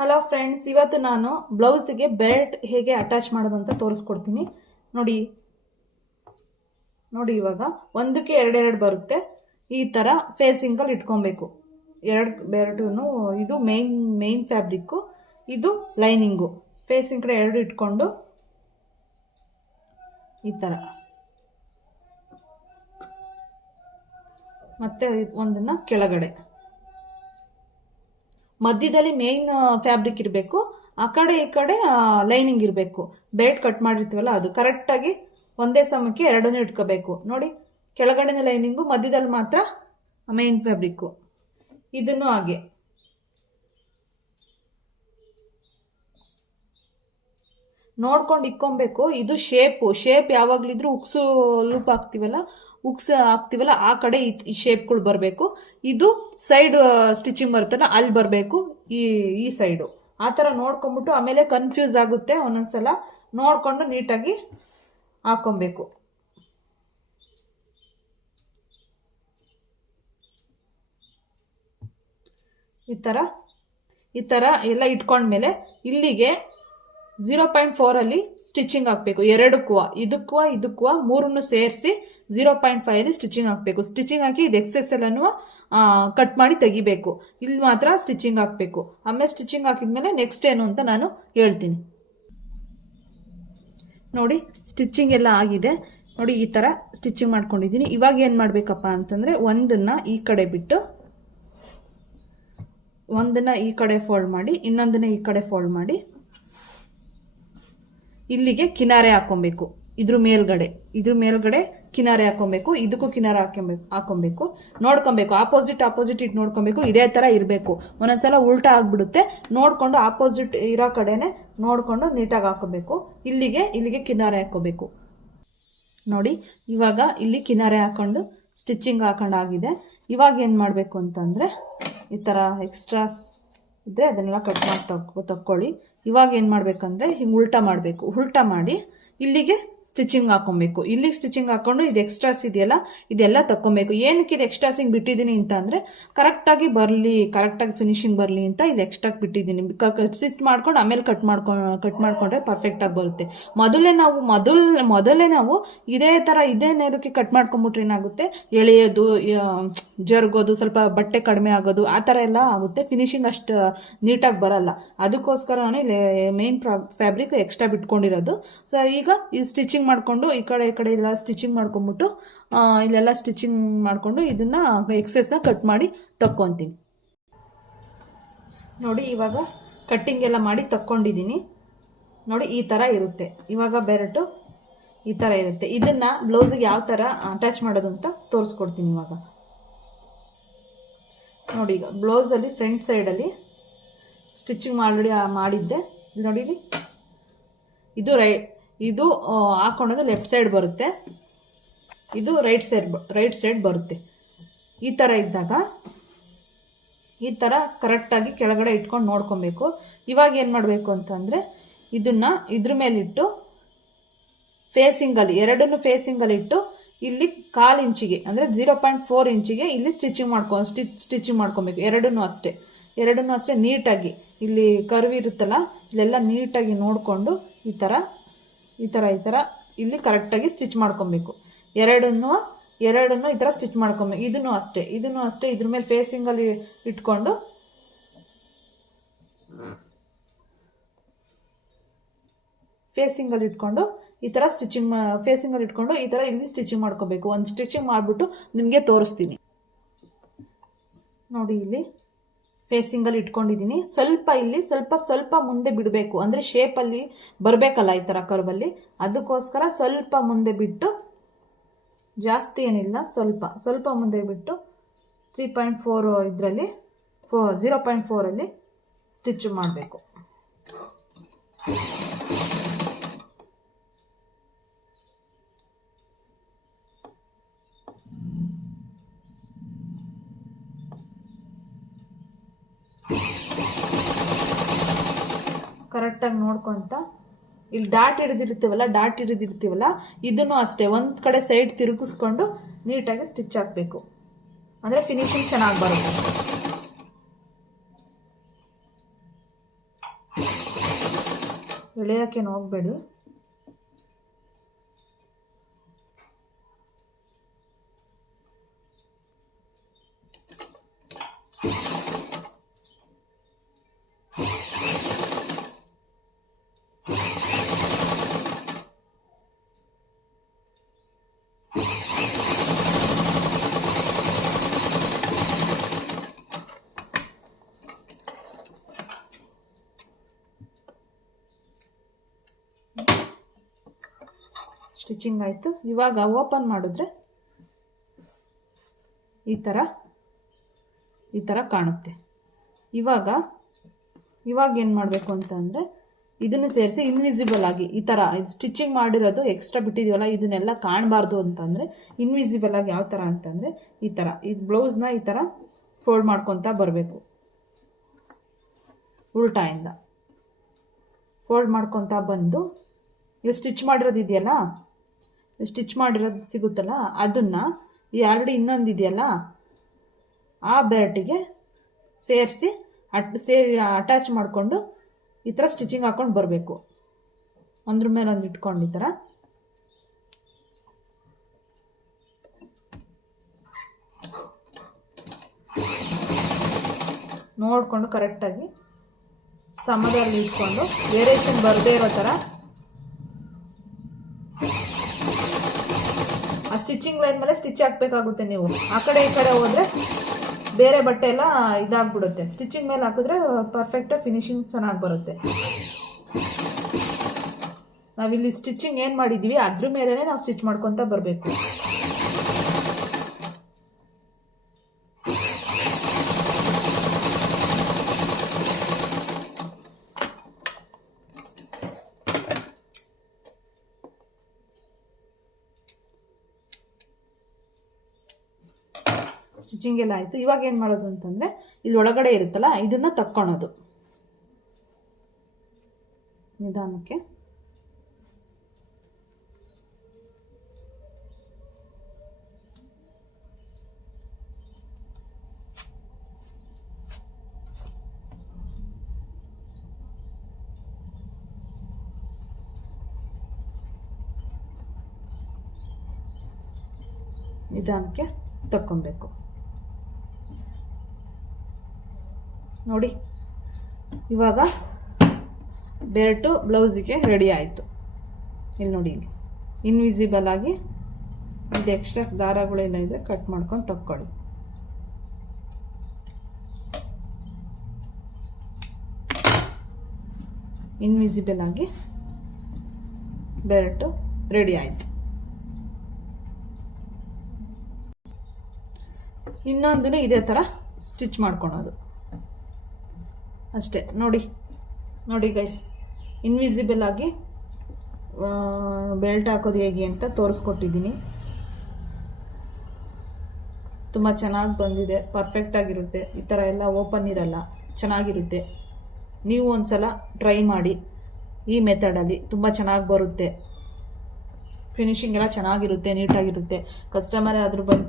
Hello friends, ಇವತ್ತು ನಾನು ಬ್ಲೌಸ್ಗೆ belt ಹೇಗೆ ಅಟ್ಯಾಚ್ ಮಾಡೋದು ಅಂತ ತೋರಿಸ್ಕೊಡ್ತೀನಿ. ನೋಡಿ ನೋಡಿ ಇವಾಗ ಒಂದಕ್ಕೆ ಎರಡೆರಡು ಬರುತ್ತೆ. ಈ ಥರ ಫೇಸಿಂಗಲ್ಲಿ ಇಟ್ಕೊಬೇಕು. ಬೆಲ್ಟು ಇದು ಮೇನ್ ಫ್ಯಾಬ್ರಿಕ್ಕು, ಇದು ಲೈನಿಂಗು. ಫೇಸಿಂಗ್ ಕಡೆ ಎರಡು ಇಟ್ಕೊಂಡು ಈ ಥರ ಮತ್ತೆ ಒಂದನ್ನು ಕೆಳಗಡೆ ಮಧ್ಯದಲ್ಲಿ ಮೇನ್ ಫ್ಯಾಬ್ರಿಕ್ ಇರಬೇಕು, ಆ ಕಡೆ ಈ ಕಡೆ ಲೈನಿಂಗ್ ಇರಬೇಕು. ಬೆಲ್ಟ್ ಕಟ್ ಮಾಡಿರ್ತೀವಲ್ಲ ಅದು ಕರೆಕ್ಟಾಗಿ ಒಂದೇ ಸಮಕ್ಕೆ ಎರಡನ್ನೂ ಇಟ್ಕೋಬೇಕು. ನೋಡಿ, ಕೆಳಗಡೆನ ಲೈನಿಂಗು, ಮಧ್ಯದಲ್ಲಿ ಮಾತ್ರ ಮೇನ್ ಫ್ಯಾಬ್ರಿಕ್ಕು. ಇದನ್ನು ಹಾಗೆ ನೋಡ್ಕೊಂಡು ಇಕ್ಕೊಬೇಕು. ಇದು ಶೇಪ್ ಯಾವಾಗಲಿದ್ರೂ ಉಕ್ಸು ಲೂಪ್ ಹಾಕ್ತೀವಲ್ಲ ಆ ಕಡೆ ಈ ಶೇಪ್ಗಳು ಬರಬೇಕು. ಇದು ಸೈಡ್ ಸ್ಟಿಚಿಂಗ್ ಬರುತ್ತಲ್ಲ ಅಲ್ಲಿ ಬರಬೇಕು, ಈ ಸೈಡು. ಆ ಥರ ನೋಡ್ಕೊಂಬಿಟ್ಟು ಆಮೇಲೆ ಕನ್ಫ್ಯೂಸ್ ಆಗುತ್ತೆ. ಒಂದೊಂದ್ಸಲ ನೋಡಿಕೊಂಡು ನೀಟಾಗಿ ಹಾಕ್ಕೊಬೇಕು. ಈ ಥರ ಎಲ್ಲ ಇಟ್ಕೊಂಡ್ಮೇಲೆ ಇಲ್ಲಿಗೆ 0.4 ಸ್ಟಿಚಿಂಗ್ ಹಾಕಬೇಕು. ಇದಕ್ಕೂ ಮೂರನ್ನು ಸೇರಿಸಿ 0.5 ಸ್ಟಿಚಿಂಗ್ ಹಾಕಬೇಕು. ಸ್ಟಿಚಿಂಗ್ ಹಾಕಿ ಇದು ಎಕ್ಸೆಸ್ ಎಲ್ಲನೂ ಕಟ್ ಮಾಡಿ ತೆಗಿಬೇಕು. ಇಲ್ಲಿ ಮಾತ್ರ ಸ್ಟಿಚಿಂಗ್ ಹಾಕಬೇಕು. ಆಮೇಲೆ ಸ್ಟಿಚಿಂಗ್ ಹಾಕಿದ್ಮೇಲೆ ನೆಕ್ಸ್ಟ್ ಏನು ಅಂತ ನಾನು ಹೇಳ್ತೀನಿ. ನೋಡಿ, ಸ್ಟಿಚಿಂಗ್ ಎಲ್ಲ ಆಗಿದೆ. ನೋಡಿ, ಈ ಥರ ಸ್ಟಿಚಿಂಗ್ ಮಾಡ್ಕೊಂಡಿದ್ದೀನಿ. ಇವಾಗ ಏನು ಮಾಡಬೇಕಪ್ಪ ಅಂತಂದರೆ, ಒಂದನ್ನು ಈ ಕಡೆ ಬಿಟ್ಟು ಒಂದನ್ನು ಈ ಕಡೆ ಫೋಲ್ಡ್ ಮಾಡಿ, ಇನ್ನೊಂದನ್ನು ಈ ಕಡೆ ಫೋಲ್ಡ್ ಮಾಡಿ ಇಲ್ಲಿಗೆ ಕಿನಾರೆ ಹಾಕೊಬೇಕು. ಇದ್ರ ಮೇಲ್ಗಡೆ ಕಿನಾರೆ ಹಾಕೊಬೇಕು. ಇದಕ್ಕೂ ಕಿನಾರೆ ಹಾಕೊಬೇಕು. ನೋಡ್ಕೊಬೇಕು, ಆಪೋಸಿಟ್ ಇಟ್ಟು ನೋಡ್ಕೊಬೇಕು. ಇದೇ ಥರ ಇರಬೇಕು. ಒಂದೊಂದ್ಸಲ ಉಲ್ಟಾ ಆಗಿಬಿಡುತ್ತೆ. ನೋಡಿಕೊಂಡು ಆಪೋಸಿಟ್ ಇರೋ ಕಡೆನೆ ನೋಡಿಕೊಂಡು ನೀಟಾಗಿ ಹಾಕೋಬೇಕು. ಇಲ್ಲಿಗೆ ಕಿನಾರೆ ಹಾಕೋಬೇಕು. ನೋಡಿ, ಇವಾಗ ಇಲ್ಲಿ ಕಿನಾರೆ ಹಾಕೊಂಡು ಸ್ಟಿಚಿಂಗ್ ಹಾಕೊಂಡಾಗಿದೆ. ಇವಾಗ ಏನು ಮಾಡಬೇಕು ಅಂತಂದರೆ, ಈ ಥರ ಎಕ್ಸ್ಟ್ರಾಸ್ ಇದ್ದರೆ ಅದನ್ನೆಲ್ಲ ಕಟ್ ಮಾಡಿ ತಕ್ಕೊಳ್ಳಿ. ಇವಾಗ ಏನು ಮಾಡಬೇಕಂದ್ರೆ, ಹಿಂಗೆ ಉಲ್ಟಾ ಮಾಡಬೇಕು. ಉಲ್ಟಾ ಮಾಡಿ ಇಲ್ಲಿಗೆ ಸ್ಟಿಚಿಂಗ್ ಹಾಕೊಬೇಕು. ಇಲ್ಲಿಗೆ ಸ್ಟಿಚಿಂಗ್ ಹಾಕ್ಕೊಂಡು ಇದು ಎಕ್ಸ್ಟ್ರಾಸ್ ಇದೆಯಲ್ಲ ಇದೆಲ್ಲ ತಕ್ಕೊಬೇಕು. ಏನಕ್ಕೆ ಇದು ಎಕ್ಸ್ಟ್ರಾಸಿಂಗ್ ಬಿಟ್ಟಿದ್ದೀನಿ ಅಂತ ಅಂದರೆ, ಕರೆಕ್ಟಾಗಿ ಫಿನಿಶಿಂಗ್ ಬರಲಿ ಅಂತ ಇದು ಎಕ್ಸ್ಟ್ರಾಗಿ ಬಿಟ್ಟಿದ್ದೀನಿ. ಸ್ಟಿಚ್ ಮಾಡ್ಕೊಂಡು ಆಮೇಲೆ ಕಟ್ ಮಾಡ್ಕೊಂಡ್ರೆ ಪರ್ಫೆಕ್ಟಾಗಿ ಬರುತ್ತೆ. ಮೊದಲೇ ನಾವು ಇದೇ ನೇರಕ್ಕೆ ಕಟ್ ಮಾಡ್ಕೊಂಬಿಟ್ರೆ ಏನಾಗುತ್ತೆ, ಎಳೆಯೋದು, ಜರುಗೋದು, ಸ್ವಲ್ಪ ಬಟ್ಟೆ ಕಡಿಮೆ ಆಗೋದು, ಆ ಥರ ಎಲ್ಲ ಆಗುತ್ತೆ. ಫಿನಿಶಿಂಗ್ ಅಷ್ಟು ನೀಟಾಗಿ ಬರಲ್ಲ. ಅದಕ್ಕೋಸ್ಕರ ನಾನು ಇಲ್ಲಿ ಮೇನ್ ಫ್ಯಾಬ್ರಿಕ್ ಎಕ್ಸ್ಟ್ರಾ ಬಿಟ್ಕೊಂಡಿರೋದು. ಸೊ ಈಗ ಈ ಸ್ಟಿಚಿಂಗ್ ಮಾಡಿಕೊಂಡು ಈ ಕಡೆ ಎಲ್ಲ ಸ್ಟಿಚಿಂಗ್ ಮಾಡ್ಕೊಂಬಿಟ್ಟು ಇಲ್ಲೆಲ್ಲ ಸ್ಟಿಚಿಂಗ್ ಮಾಡಿಕೊಂಡು ಇದನ್ನು ಎಕ್ಸೆಸ್ನ ಕಟ್ ಮಾಡಿ ತಕ್ಕೊತೀನಿ. ನೋಡಿ, ಇವಾಗ ಕಟ್ಟಿಂಗ್ ಎಲ್ಲ ಮಾಡಿ ತಕ್ಕೊಂಡಿದ್ದೀನಿ. ನೋಡಿ, ಈ ಥರ ಇರುತ್ತೆ. ಇವಾಗ ಬೆರಟು ಈ ಥರ ಇರುತ್ತೆ. ಇದನ್ನು ಬ್ಲೌಸಿಗೆ ಯಾವ ಥರ ಅಟ್ಯಾಚ್ ಮಾಡೋದು ಅಂತ ತೋರಿಸ್ಕೊಡ್ತೀನಿ. ಇವಾಗ ನೋಡಿ, ಈಗ ಬ್ಲೌಸಲ್ಲಿ ಫ್ರಂಟ್ ಸೈಡಲ್ಲಿ ಸ್ಟಿಚಿಂಗ್ ಆಲ್ರೆಡಿ ಮಾಡಿದ್ದೆ. ನೋಡಿ, ಇದು ಹಾಕೊಂಡೋದು ಲೆಫ್ಟ್ ಸೈಡ್ ಬರುತ್ತೆ, ಇದು ರೈಟ್ ಸೈಡ್ ಬರುತ್ತೆ. ಈ ಥರ ಇದ್ದಾಗ ಈ ಥರ ಕರೆಕ್ಟಾಗಿ ಕೆಳಗಡೆ ಇಟ್ಕೊಂಡು ನೋಡ್ಕೊಬೇಕು. ಇವಾಗ ಏನು ಮಾಡಬೇಕು ಅಂತಂದರೆ, ಇದನ್ನು ಇದ್ರ ಮೇಲಿಟ್ಟು ಎರಡನ್ನು ಫೇಸಿಂಗಲ್ಲಿ ಇಟ್ಟು ಇಲ್ಲಿ 1/4 ಇಂಚಿಗೆ ಅಂದರೆ 0.4 ಇಂಚಿಗೆ ಇಲ್ಲಿ ಸ್ಟಿಚಿಂಗ್ ಮಾಡ್ಕೊಬೇಕು. ಎರಡನ್ನೂ ಅಷ್ಟೇ ನೀಟಾಗಿ. ಇಲ್ಲಿ ಕರ್ವ್ ಇರುತ್ತಲ್ಲ, ಇಲ್ಲೆಲ್ಲ ನೀಟಾಗಿ ನೋಡಿಕೊಂಡು ಈ ಥರ ಇಲ್ಲಿ ಕರೆಕ್ಟಾಗಿ ಸ್ಟಿಚ್ ಮಾಡ್ಕೊಬೇಕು. ಎರಡನ್ನೂ ಈ ಥರ ಸ್ಟಿಚ್ ಮಾಡ್ಕೊಬೇಕು. ಇದನ್ನು ಅಷ್ಟೇ ಇದ್ರ ಮೇಲೆ ಫೇಸಿಂಗಲ್ಲಿ ಇಟ್ಕೊಂಡು ಈ ಥರ ಫೇಸಿಂಗಲ್ಲಿ ಇಟ್ಕೊಂಡು ಈ ಥರ ಇಲ್ಲಿ ಸ್ಟಿಚಿಂಗ್ ಮಾಡ್ಕೋಬೇಕು. ಒಂದು ಸ್ಟಿಚಿಂಗ್ ಮಾಡಿಬಿಟ್ಟು ನಿಮಗೆ ತೋರಿಸ್ತೀನಿ. ನೋಡಿ, ಇಲ್ಲಿ ಫೇಸಿಂಗಲ್ಲಿ ಇಟ್ಕೊಂಡಿದ್ದೀನಿ. ಸ್ವಲ್ಪ ಮುಂದೆ ಬಿಡಬೇಕು. ಅಂದರೆ ಶೇಪಲ್ಲಿ ಬರಬೇಕಲ್ಲ ಈ ಥರ ಕರ್ವಲ್ಲಿ, ಅದಕ್ಕೋಸ್ಕರ ಸ್ವಲ್ಪ ಮುಂದೆ ಬಿಟ್ಟು, ಜಾಸ್ತಿ ಏನಿಲ್ಲ, ಸ್ವಲ್ಪ ಮುಂದೆ ಬಿಟ್ಟು 3.4 ಇದರಲ್ಲಿ 0.4 ಸ್ಟಿಚ್ ಮಾಡಬೇಕು. ಕರೆಕ್ಟಾಗಿ ನೋಡ್ಕೊತ ಇಲ್ಲಿ ಡಾಟ್ ಹಿಡಿದಿರ್ತೀವಲ್ಲ ಇದನ್ನು ಅಷ್ಟೇ ಒಂದು ಕಡೆ ಸೈಡ್ ತಿರುಗಿಸ್ಕೊಂಡು ನೀಟಾಗಿ ಸ್ಟಿಚ್ ಹಾಕಬೇಕು. ಅಂದರೆ ಫಿನಿಶಿಂಗ್ ಚೆನ್ನಾಗಿ ಬರುತ್ತೆ. ಎಳೆಯೋಕ್ಕೇನು ಹೋಗಬೇಡಿ. ಸ್ಟಿಚಿಂಗ್ ಆಯಿತು. ಇವಾಗ ಓಪನ್ ಮಾಡಿದ್ರೆ ಈ ಥರ ಕಾಣುತ್ತೆ. ಇವಾಗ ಏನು ಮಾಡಬೇಕು ಅಂತಂದರೆ ಇದನ್ನು ಸೇರಿಸಿ ಇನ್ವಿಸಿಬಲ್ ಆಗಿ ಈ ಥರ ಸ್ಟಿಚಿಂಗ್ ಮಾಡಿರೋದು ಎಕ್ಸ್ಟ್ರಾ ಬಿಟ್ಟಿದೀವಲ್ಲ ಇದನ್ನೆಲ್ಲ ಕಾಣಬಾರ್ದು ಅಂತಂದರೆ ಇನ್ವಿಸಿಬಲ್ ಆಗಿ ಯಾವ ಥರ ಅಂತಂದರೆ ಈ ಥರ ಇದು ಬ್ಲೌಸ್ನ ಈ ಥರ ಫೋಲ್ಡ್ ಮಾಡ್ಕೊತಾ ಬರಬೇಕು. ಉಲ್ಟಾಯಿಂದ ಫೋಲ್ಡ್ ಮಾಡ್ಕೊತಾ ಬಂದು ಇದು ಸ್ಟಿಚ್ ಮಾಡಿರೋದು ಇದೆಯಲ್ಲ, ಸ್ಟಿಚ್ ಮಾಡಿರೋದು ಸಿಗುತ್ತಲ್ಲ ಅದನ್ನು ಈ ಆಲ್ರೆಡಿ ಇನ್ನೊಂದು ಇದೆಯಲ್ಲ ಆ ಬೆರಟಿಗೆ ಸೇರಿಸಿ ಅಟ್ಯಾಚ್ ಮಾಡಿಕೊಂಡು ಈ ಥರ ಸ್ಟಿಚಿಂಗ್ ಹಾಕ್ಕೊಂಡು ಬರಬೇಕು. ಒಂದ್ರ ಮೇಲೆ ಒಂದು ಇಟ್ಕೊಂಡು ಈ ಥರ ನೋಡಿಕೊಂಡು ಕರೆಕ್ಟಾಗಿ ಸಮದಲ್ಲಿ ಇಟ್ಕೊಂಡು ವೇರಿಯೇಷನ್ ಬರದೇ ಇರೋ ಥರ ಆ ಸ್ಟಿಚಿಂಗ್ ಲೈನ್ ಮೇಲೆ ಸ್ಟಿಚ್ ಹಾಕಬೇಕಾಗುತ್ತೆ. ನೀವು ಆ ಕಡೆ ಈ ಕಡೆ ಹೋದರೆ ಬೇರೆ ಬಟ್ಟೆ ಎಲ್ಲ ಇದಾಗ್ಬಿಡುತ್ತೆ. ಸ್ಟಿಚಿಂಗ್ ಮೇಲೆ ಹಾಕಿದ್ರೆ ಪರ್ಫೆಕ್ಟಾಗಿ ಫಿನಿಶಿಂಗ್ ಚೆನ್ನಾಗಿ ಬರುತ್ತೆ. ನಾವಿಲ್ಲಿ ಸ್ಟಿಚಿಂಗ್ ಏನು ಮಾಡಿದ್ದೀವಿ ಅದ್ರ ಮೇಲೇ ನಾವು ಸ್ಟಿಚ್ ಮಾಡ್ಕೊತಾ ಬರಬೇಕು. ಸ್ಟಿಚಿಂಗ್ ಎಲ್ಲ ಆಯಿತು. ಇವಾಗ ಏನು ಮಾಡೋದು ಅಂತಂದರೆ ಇಲ್ಲಿ ಒಳಗಡೆ ಇರುತ್ತಲ್ಲ ಇದನ್ನು ತಕ್ಕೊಳೋದು ನಿಧಾನಕ್ಕೆ. ನಿಧಾನಕ್ಕೆ ತಕ್ಕೊಬೇಕು. ನೋಡಿ ಇವಾಗ ಬೆರಟು ಬ್ಲೌಸಿಗೆ ರೆಡಿ ಆಯಿತು. ಇಲ್ಲಿ ನೋಡಿ ಇಲ್ಲಿ ಇನ್ವಿಸಿಬಲ್ ಆಗಿ ಇದು ಎಕ್ಸ್ಟ್ರಾ ದಾರಗಳೆಲ್ಲ ಇದ್ರೆ ಕಟ್ ಮಾಡ್ಕೊಂಡು ತಕ್ಕೊಳ್ಳಿ. ಇನ್ವಿಸಿಬಲ್ ಆಗಿ ಬೆರಟು ರೆಡಿ ಆಯಿತು. ಇನ್ನೊಂದು ಇದೇ ಥರ ಸ್ಟಿಚ್ ಮಾಡ್ಕೊಳೋದು ಅಷ್ಟೇ. ನೋಡಿ ಗೈಸ್, ಇನ್ವಿಸಿಬಲ್ ಆಗಿ ಬೆಲ್ಟ್ ಹಾಕೋದು ಹೇಗೆ ಅಂತ ತೋರಿಸ್ಕೊಟ್ಟಿದ್ದೀನಿ. ತುಂಬ ಚೆನ್ನಾಗಿ ಬಂದಿದೆ, ಪರ್ಫೆಕ್ಟಾಗಿರುತ್ತೆ. ಈ ಥರ ಎಲ್ಲ ಓಪನ್ ಇರಲ್ಲ, ಚೆನ್ನಾಗಿರುತ್ತೆ. ನೀವು ಒಂದ್ಸಲ ಟ್ರೈ ಮಾಡಿ. ಈ ಮೆಥಡಲ್ಲಿ ತುಂಬ ಚೆನ್ನಾಗಿ ಬರುತ್ತೆ. ಫಿನಿಶಿಂಗ್ ಎಲ್ಲ ಚೆನ್ನಾಗಿರುತ್ತೆ, ನೀಟಾಗಿರುತ್ತೆ. ಕಸ್ಟಮರೇ ಆದರೂ ಬಂದು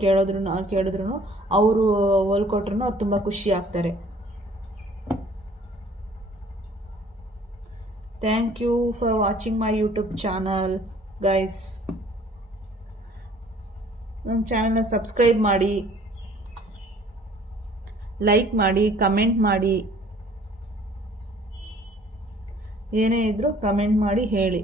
ಕೇಳಿದ್ರು ಅವರು ಹೊಲ್ಕೊಟ್ರು ಅವ್ರು ತುಂಬ ಖುಷಿ ಆಗ್ತಾರೆ. Thank you for watching my YouTube channel guys. ನನ್ನ ಚಾನಲ್ನ ಸಬ್ಸ್ಕ್ರೈಬ್ ಮಾಡಿ, ಲೈಕ್ ಮಾಡಿ, ಕಮೆಂಟ್ ಮಾಡಿ. ಏನೇ ಇದ್ರೂ ಕಮೆಂಟ್ ಮಾಡಿ ಹೇಳಿ.